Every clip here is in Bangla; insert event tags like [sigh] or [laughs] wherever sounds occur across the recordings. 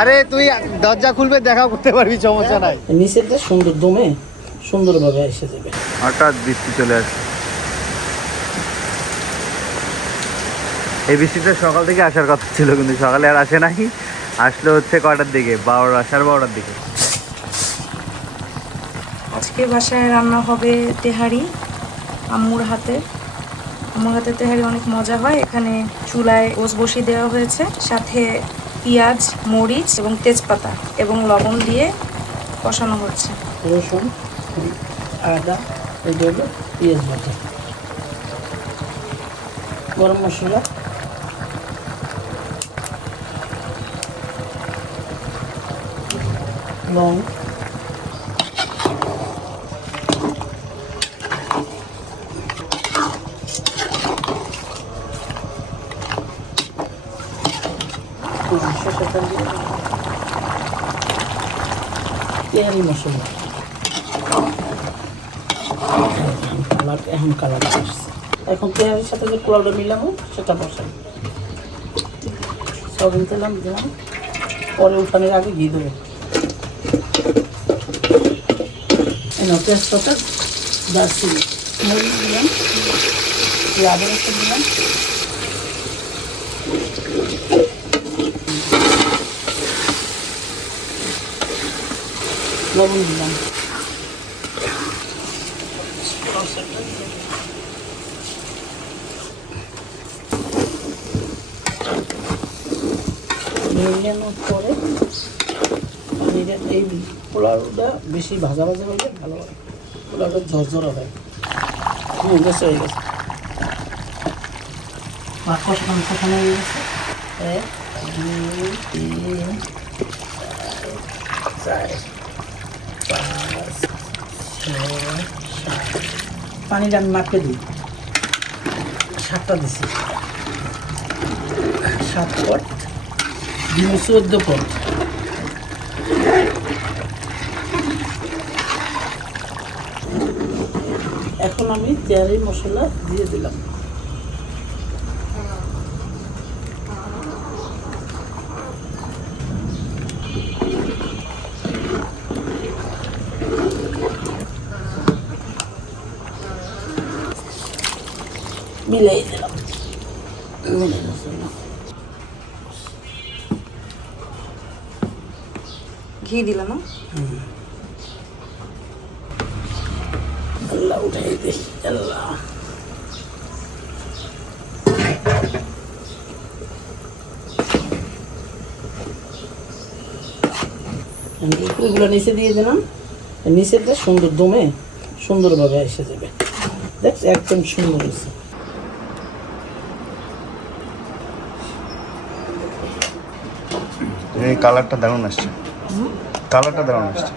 আরে তুই দরজা খুলবে দেখা করতে পারবি সমস্যা নাই। নিচেরটা সুন্দর দমে সুন্দরভাবে এসে যাবে। হঠাৎ বৃষ্টি চলে আসে। এই বৃষ্টিটা সকাল থেকে আসার কথা ছিল কিন্তু সকালে আর আসে নাই। আসলে হচ্ছে কটার দিকে? বারোটা সাড়ে বারোটার দিকে। আজকে বাসায় রান্না হবে তেহারি আম্মুর হাতে হাতে তেহারি অনেক মজা হয়। এখানে চুলায় গোস বসিয়ে দেওয়া হয়েছে। সাথে পেঁয়াজ, মরিচ এবং তেজপাতা এবং লবণ দিয়ে কষানো হচ্ছে। রসুন, আদা এটা হলো পেঁয়াজ বাটা। গরম মশলা। লং তেহারি মশলা। কালার এখন কালার আসছে। এখন পেঁয়াজের সাথে যে পোলাওটা মিলাবো, সেটা বসাই। সয়াবিন তেলাম দিলাম। পরে উঠানের আগে ঘি দেবো। তেজপাতা, দারচিনি। মরিচ দিলাম। রসুন দিলাম। লবণ দিলাম মেরিয়ানোর পরে এই পোলাওটা বেশি ভাজা ভাজা হলে ভালো হয়। পোলাওটা ঝরঝরা হয়। হুম গেছে হয়ে গেছে। হয়ে গেছে। এক, দুই, তিন, চার ছয় সাত পানিটা আমি মাপে দিই। সাতটা দিছি। সাত পট চোদ্দ পট। এখন আমি তেয়ারি মশলা দিয়ে দিলাম। মিলাই দিলাম মিলাই মশলা ঘি দিলাম না আল্লাহ উঠাই দে আল্লাহ এগুলো নিচে দিয়ে দিলাম নিচেরটা সুন্দর দমে সুন্দরভাবে এসে যাবে দেখ একদম সুন্দর হয়েছে এই কালারটা দারুণ আসছে। কালারটা দারুণ আসছে।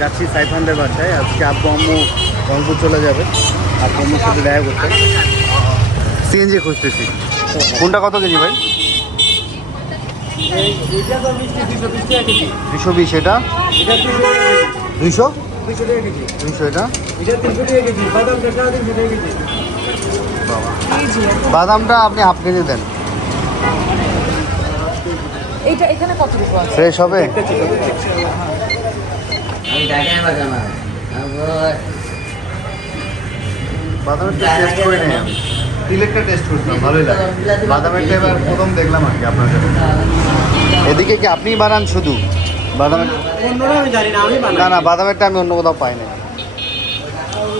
যাচ্ছি সাইফানদের বাসায়। আজকে আব্বু আম্মু রংপুর চলে যাবে। আব্বু আম্মুর সাথে দেখা করতে। সিএনজি খুঁজতেছি। কোনটা কত কেজি ভাই? দুশো বিশ এটা। দুইশো দুইশো এটা। বাবা বাদামটা আপনি হাফ কেজি দেন। এইটা এখানে কত রূপ আছে? ফ্রেশ হবে? বাদামেরটা টেস্ট করে নেই আমি তিলেরটা টেস্ট ভালোই লাগে। বাদামেরটা এবার প্রথম দেখলাম আর কি আপনার এদিকে কি আপনিই বানান শুধু? বাদামের না না বাদামেরটা আমি অন্য কোথাও পাই না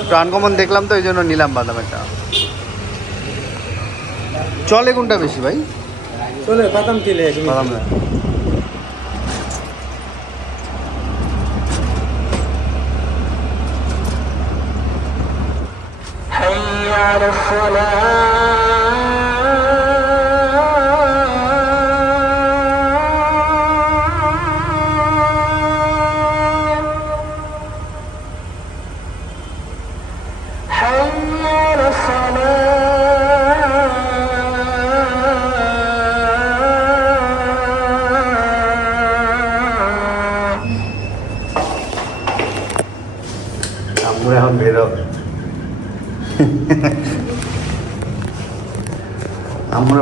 একটু আনকমন দেখলাম তো এই জন্য নিলাম বাদামেরটা। চলে কোনটা বেশি ভাই? চলে বাদাম তেলে বাদাম না। আম্মুর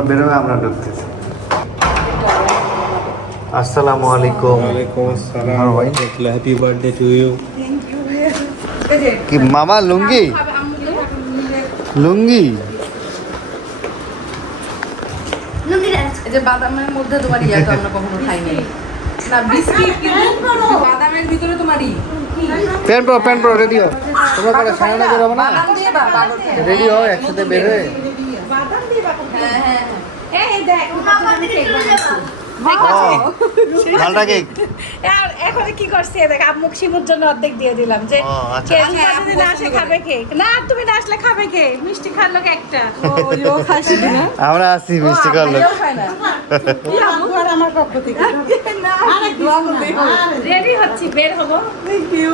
বেরোবে আমরা ঢুকতেছি। আসসালামু আলাইকুম। ওয়ালাইকুম আসসালাম। হ্যাঁ ভাই। হ্যাপি বার্থডে টু ইউ কি মামা লুঙ্গি? লুঙ্গি? যে বাদামের মধ্যে তোমার ইয়া তো আমরা কখনো খাইনি। না বিস্কিট কিন্তু বাদামের ভিতরে তোমারই প্যান্ট পরো প্যান্ট পরো রেডি হও। তোমরা করে বেরোবো না? রেডি হও একসাথে বের হয়ে হ্যাঁ হ্যাঁ মালটা কেক আর এখন কি করছে? দেখ আম্মুক শিমুর জন্য অর্ধেক দিয়ে দিলাম যে আচ্ছা। হ্যাঁ, না আসে পছন্দ খাবে কে না তুমি না আসলে খাবে কে মিষ্টি খাওয়ার লোক একটা। আমরা আসছি মিষ্টি করল খায় না। আম্মু? আর আমার পক্ষ থেকে। রেডি হচ্ছি বের হব। থ্যাংক ইউ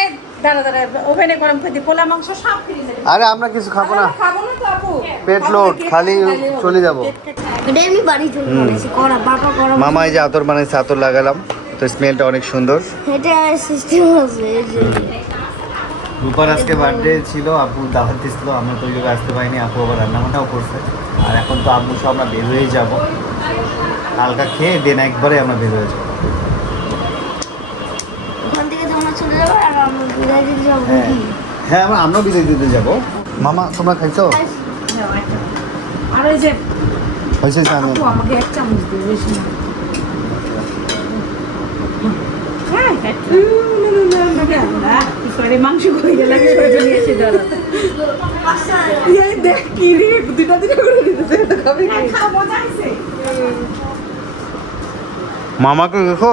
এই দাঁড়া দাঁড়া ওভেনে গরম করে দিই পোলা মাংস সব ফ্রিজে আরে আমরা কিছু খাব না। খাব না তো আপু। পেট লোড খালি চলে যাব। এটা এমনি বাড়ি চলে গেছে করা বাবা করা। মামা এই যে আতর বানাইছে আতর লাগালাম তো স্মেলটা অনেক সুন্দর। এটা সিস্টেম আছে রূপার আজকে বার্থডে ছিল আপু দাওয়াত দিছিল আমরা তো ওই জায়গায় আসতে পারিনি আপু আবার রান্নাবান্নাও করছে। আর এখন তো আব্বু সব আমরা বের হয়ে যাব। হালকা খেয়ে দেন একবারে আমরা বের হয়ে যাব ওখান থেকে তোমরা চলে যাবে আর আমরা বিদায় দিতে যাব হ্যাঁ হ্যাঁ আমরা আমরা বিদায় দিতে যাব মামা তোমরা খাইছো আর ওই যে হয়েছে আমাকে এক চামচ বেশি হ্যাঁ মাংস এসে দাঁড়া দেখ কি রে দুটা দিটা করে দিতেছে খাবে খাব মামাকে দেখো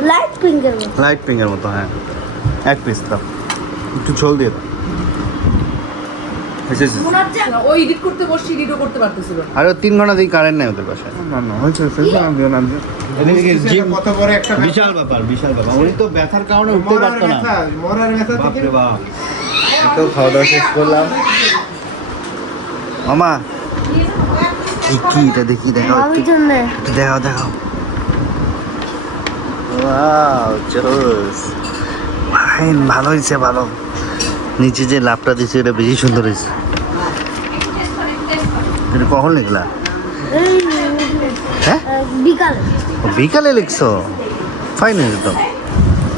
লাইট পিঙ্কের মতো। লাইট পিঙ্কের মতো হ্যাঁ। এক পিস দাও। একটু ঝোল দিয়ে দাও। হয়েছে, হয়েছে। হচ্ছে ও এডিট করতে বসে এডিটও করতে পারতেছিল না। আরও তিন ঘণ্টা দিয়ে কারেন্ট নেই ওদের বাসায়। একটা বিশাল ব্যাপার বিশাল ব্যাপার। উনি তো ব্যথার কারণে উঠতে পারতো না। ব্যথা মরার ব্যথা থেকে বাপরে বাপ। এই তো খাওয়া দাওয়া শেষ করলাম। মামা। কি এটা দেখি দেখাও দেখাও দেখাও। ফাইন ভালো হয়েছে ভালো। নিচে যে লাভটা দিছে এটা বেশি সুন্দর হয়েছে এটা কখন লিখলা? হ্যাঁ? বিকালে। বিকালে লিখছো? ফাইন একদম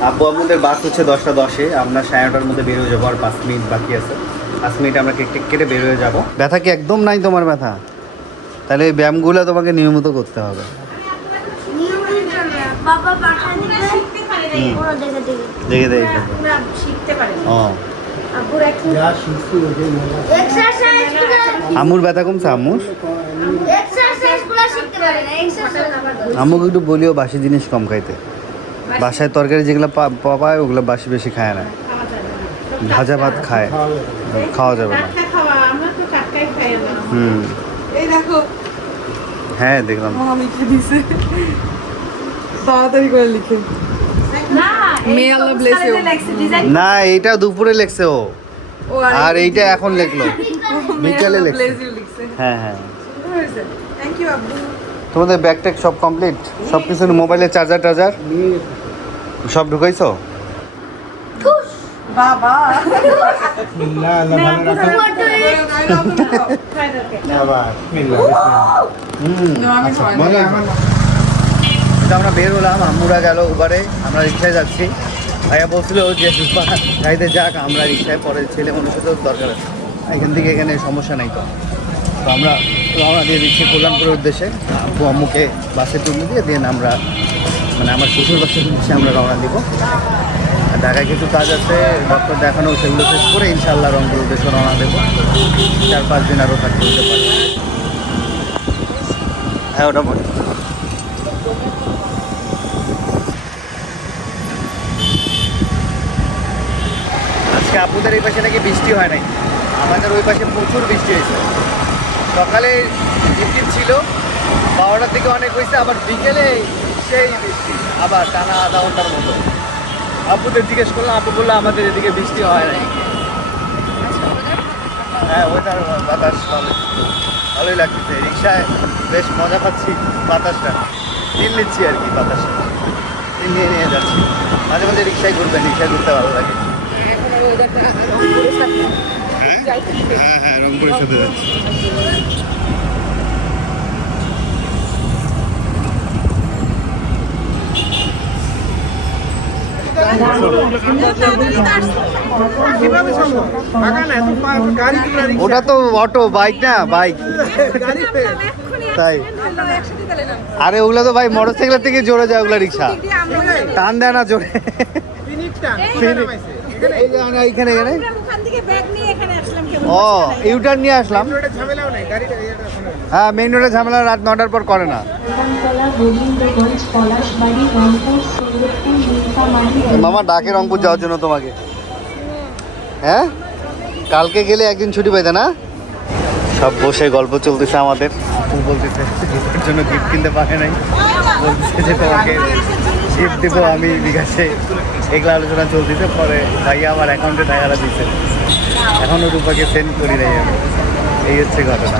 আব্বু আম্মুদের বাস হচ্ছে দশটা দশে। আমরা সাড়ে নটার মধ্যে বের হয়ে যাব আর পাঁচ মিনিট বাকি আছে। পাঁচ মিনিট আমরা কেক টেক কেটে বের হয়ে যাব। ব্যথা কি একদম নাই তোমার ব্যথা? তাহলে এই ব্যায়ামগুলো তোমাকে নিয়মিত করতে হবে। বাবা পাঠায় দিবে। ওরা দেখে দেখে। দেখে দেখে। আমরা শিখতে পারি আব্বুর এক্সারসাইজ করে ব্যথা কমছে এক্সারসাইজ শিখতে পারে না এক্সারসাইজ আম্মুকে একটু বলিও বাসি জিনিস কম খাইতে। বাসায় তরকারি যেগুলো পা- পায় ওগুলো বাসি বেশি খায় না। ভাজা ভাত খায়। খাওয়া যাবে না। টাটকা খাওয়া আমরা তো টাটকাই খাই না। হুম। হ্যাঁ দেখলাম। তাড়াতাড়ি করে লিখে। না এইটা দুপুরে লেখছে ও। ও আর এইটা এখন লিখলো। [laughs] বিকালে লেখছে। হ্যাঁ হ্যাঁ। তোমাদের ব্যাগ ট্যাগ সব কমপ্লিট সব কিছু মোবাইলের চার্জার টার্জার সব ঢুকাইছো? বাবা। না না ভালো রাখো। আবার হুম আমি খাওয়াই ভালো তো আমরা বের হলাম আম্মুরা গেল উবারে আমরা রিক্সায় যাচ্ছি। ভাইয়া বলছিল যে গাড়িতে যাক, আমরা রিক্সায় পরে ছেলে মানুষের তো দরকার আছে। এখান থেকে এখানে সমস্যা নাই তো। তো আমরা রওনা দিয়ে দিচ্ছি কল্যাণপুরের উদ্দেশ্যে। আব্বু আম্মুকে বাসে তুলে দিয়ে দেন আমরা মানে আমার শ্বশুর বাসের উদ্দেশ্যে আমরা রওনা দিব। আর ঢাকায় কিছু কাজ আছে ডক্টর দেখানো, সেগুলো শেষ করে ইনশাল্লাহ রংপুর উদ্দেশ্যে রওনা দেবো। চার পাঁচ দিন আরও থাকতে হতে পারে। হ্যাঁ ওটা বলি। আপুদের এই পাশে নাকি বৃষ্টি হয় নাই? আমাদের ওই পাশে প্রচুর বৃষ্টি হয়েছে। সকালে ঝিপঝিপ ছিল, বারোটার দিকে অনেক হয়েছে, আবার বিকেলে সেই বৃষ্টি, আবার টানা আধা ঘণ্টার মতো। আপুদের জিজ্ঞেস করলাম, আপু বলল আমাদের এদিকে বৃষ্টি হয় নাই। হ্যাঁ ওইটার বাতাস ভালো ভালোই লাগতেছে। রিক্সায় বেশ মজা পাচ্ছি বাতাসটা। ফিল নিচ্ছি আর কি বাতাসটা ফিল নিয়ে নিয়ে যাচ্ছি। মাঝে মাঝে রিক্সায় ঘুরবেন, রিক্সায় ঘুরতে ভালো লাগে। হ্যাঁ হ্যাঁ রংপুরের সাথে যাচ্ছি। ওটা তো অটো বাইক না বাইক। তাই। আরে ওগুলো তো ভাই মোটরসাইকেলের থেকে জোরে যায় ওগুলা রিক্সা। টান দেয় না জোরে। এখানে? এখানে? ও ইউটার নিয়ে আসলাম। হ্যাঁ মেইন রোডে ঝামেলা রাত নটার পর করে না। মামা ডাকে রংপুর যাওয়ার জন্য তোমাকে। হ্যাঁ? কালকে গেলে একদিন ছুটি পাইতে না? সব বসে গল্প চলতেছে আমাদের। বলতেছে জন্য গিফট কিনতে পারে নাই। বলতেছে যে, তোমাকে গিফট দেবো আমি বিকাশে। এগুলো আলোচনা চলতেছে, পরে ভাইয়া আমার অ্যাকাউন্টে টাকাটা দিচ্ছে এখনও রূপাকে সেন্ড করি নাই আমি। এই হচ্ছে ঘটনা।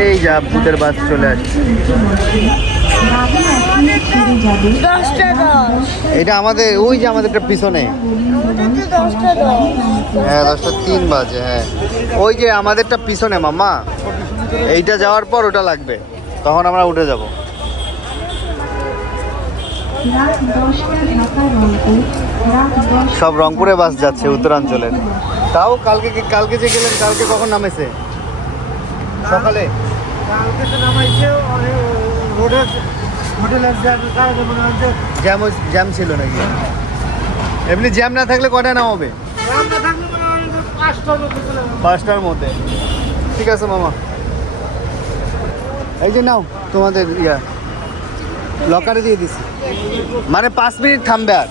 এই যা ভূতের বাস চলে আসছে। এটা আমাদের, ওই যে আমাদেরটা পিছনে। হ্যাঁ দশটা তিন বাজে হ্যাঁ। ওই যে আমাদেরটা পিছনে মামা এইটা যাওয়ার পর ওটা লাগবে। তখন আমরা উঠে যাব। সব রংপুরে বাস যাচ্ছে উত্তরাঞ্চলের। তাও কালকে কালকে যে গেলেন, কালকে কখন নামেছে? সকালে? কালকে তো নামাইছে অনেক রোডে হোটেলের কারণে মনে হচ্ছে জ্যাম জ্যাম ছিল নাকি? এমনি জ্যাম না থাকলে থাকলে মনে হয় পাঁচটার মধ্যে পাঁচটার মধ্যে। ঠিক আছে মামা। এই যে নাও তোমাদের ইয়া লকারে দিয়ে দিছি। মানে পাঁচ মিনিট থামবে আর।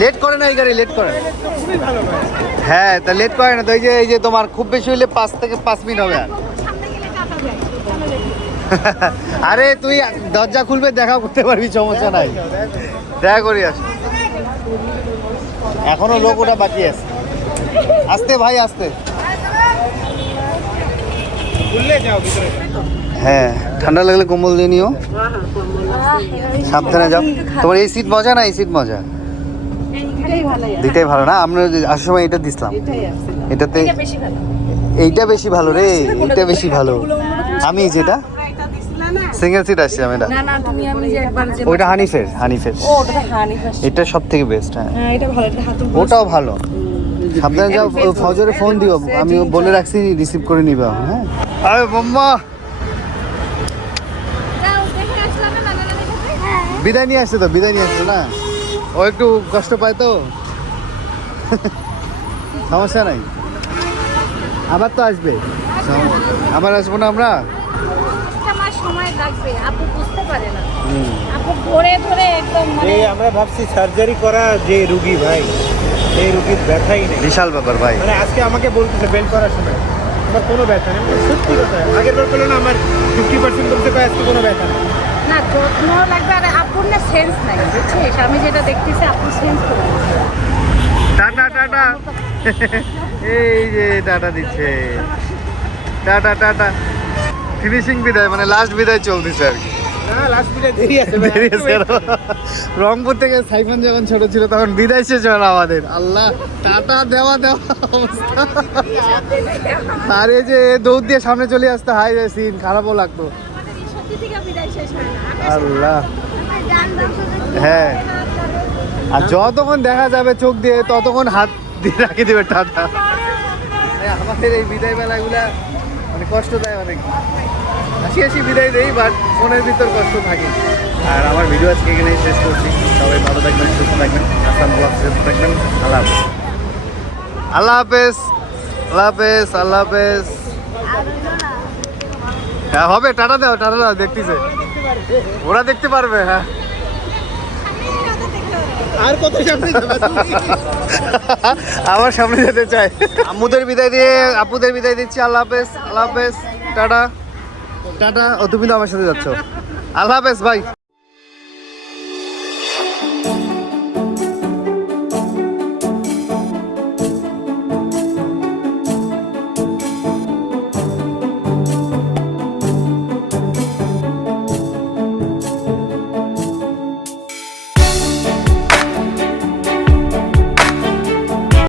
লেট করে না এই গাড়ি লেট করে না। হ্যাঁ তা লেট করে না। তো এই যে এই যে তোমার খুব বেশি হইলে পাঁচ থেকে পাঁচ মিনিট হবে আর। আরে তুই দরজা খুলবে দেখা করতে পারবি, সমস্যা নাই। দেখা করি আস। এখনও লোক ওটা বাকি আছে। আসতে ভাই, আসতে। হ্যাঁ ঠান্ডা লাগলে কম্বল দিয়ে নিও। সাবধানে যাও। তোমার এই সিট মজা না এই সিট মজা? দুইটাই ভালো না? আমরা আসার সময় এটা দিছিলাম। এটাতে এইটা বেশি ভালো রে, এইটা বেশি ভালো। আমি যেটা সিঙ্গেল সিট আসছে আমি না না তুমি আমি যে একবার যে ওইটা হানিফের হানিফের ও ওটা হানি ফার্স্ট এটা সব থেকে বেস্ট হ্যাঁ। হ্যাঁ এটা ভালো এটা হাতুল ওটাও ভালো। সাবধানে যাও ফজরে ফোন দিও আমি বলে রাখছি রিসিভ করে নিবে হ্যাঁ। আরে মাম্মা! বিদায় নিয়ে আসছে তো বিদায় নিয়ে আসছে না? ও একটু কষ্ট পায় তো। সমস্যা নাই। আবার তো আসবে। আবার আসব না আমরা? লাগবে আপু বুঝতে পারে না। আপু ধরে ধরে একদম মানে এই আমরা ভাবছি সার্জারি করা যে রুগী ভাই এই রুগীর ব্যথাই নেই। বিশাল ব্যাপার ভাই। মানে আজকে আমাকে বলতেছে বেল করার সময় আমার কোনো ব্যথা নেই? আমি সত্যি কথা আগের বার পেল না আমার ফিফটি পার্সেন্ট বলতে পারে আজকে কোনো ব্যথা নেই? না যত্ন লাগবে আর আপুর না সেন্স নাই বুঝছিস? আমি যেটা দেখতেছি আপুর সেন্স করে টাটা টাটা। [laughs] এই যে টাটা দিচ্ছে। Tata tata. ফিনিশিং বিদায় মানে লাস্ট বিদায় চলতেছে আর কি। আরও। রংপুর থেকে সাইফান যখন ছোট ছিল তখন বিদায় শেষ হয় আমাদের। আল্লাহ টাটা দেওয়া দেওয়া অবস্থা। আর এই যে এ দৌড় দিয়ে সামনে চলে আসতে হাই রে সিন খারাপও লাগতো। আমাদের এই সত্যি থেকে বিদায় শেষ হয় না। আল্লাহ। হ্যাঁ। আর যতক্ষণ দেখা যাবে চোখ দিয়ে ততক্ষণ হাত দিয়ে রাখি দেবে টাটা। আমাদের এই বিদায় বেলাগুলা কষ্ট দেয় অনেক। হাসি হাসি বিদায় দেই বাট ফোনের ভিতর কষ্ট থাকে। আর আমার ভিডিও আজকে এখানে শেষ করছি। সবাই ভালো থাকবেন, সুস্থ থাকবেন। আসাম ব্লগ সুস্থ থাকবেন। আল্লাহ হাফেজ। আল্লাহ হাফেজ। আল্লাহ হাফেজ আল্লাহ হাফেজ। হ্যাঁ হবে, টাটা দাও টাটা দাও, দেখতেছে। ওরা দেখতে পারবে হ্যাঁ। আর কত সামনে [laughs] সামনে যেতে চাই। আম্মুদের বিদায় দিয়ে আপুদের বিদায় দিচ্ছি। আল্লাহ হাফেজ আল্লাহ হাফেজ। টাটা। টাটা ও তুমি তো আমার সাথে যাচ্ছ। আল্লাহ হাফেজ ভাই